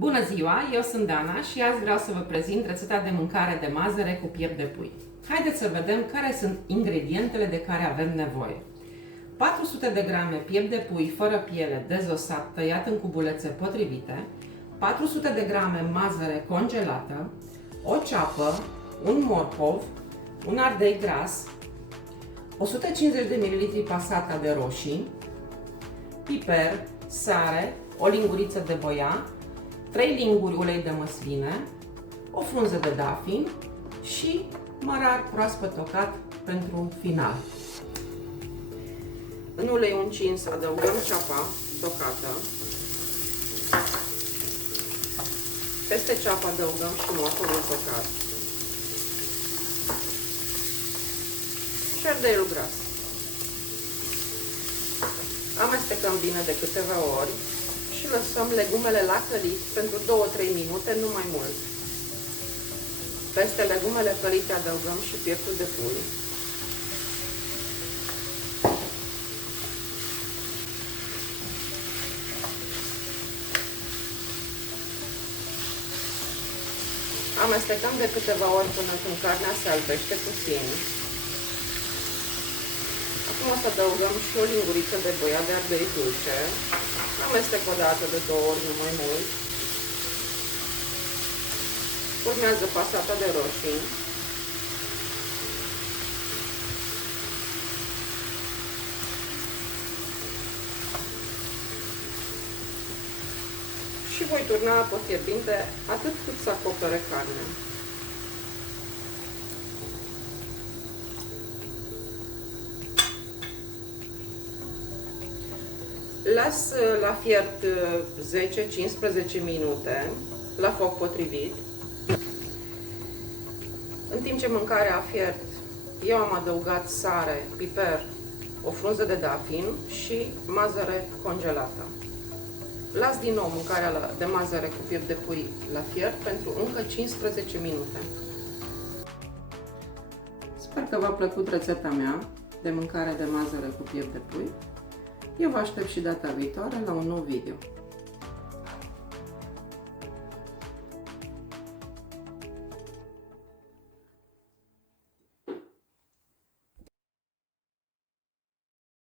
Bună ziua, eu sunt Dana și azi vreau să vă prezint rețeta de mâncare de mazăre cu piept de pui. Haideți să vedem care sunt ingredientele de care avem nevoie. 400 de grame piept de pui fără piele dezosat, tăiat în cubulețe potrivite, 400 de grame mazăre congelată, o ceapă, un morcov, un ardei gras, 150 de ml pasata de roșii, piper, sare, o linguriță de boia, 3 linguri ulei de măsline, o frunză de dafin și mărar proaspăt tocat pentru final. În ulei uncins adăugăm ceapa tocată. Peste ceapă adăugăm și morcovul tocat și ardeiul gras. Amestecăm bine de câteva ori și lăsăm legumele la călit pentru 2-3 minute, nu mai mult. Peste legumele călite adăugăm și pieptul de pui. Amestecăm de câteva ori până când carnea se albește puțin. Acum o să adăugăm și o linguriță de boia de ardei dulce. Amestec o dată de 2 ori, nu mai mult. Urmează pasata de roșii. Și voi turna apă fierbinte atât cât să acopere carnea. Las la fiert 10-15 minute la foc potrivit. În timp ce mâncarea a fiert, eu am adăugat sare, piper, o frunză de dafin și mazăre congelată. Las din nou mâncarea de mazăre cu piept de pui la fiert pentru încă 15 minute. Sper că v-a plăcut rețeta mea de mâncare de mazăre cu piept de pui. Eu vă aștept și data viitoare la un nou video.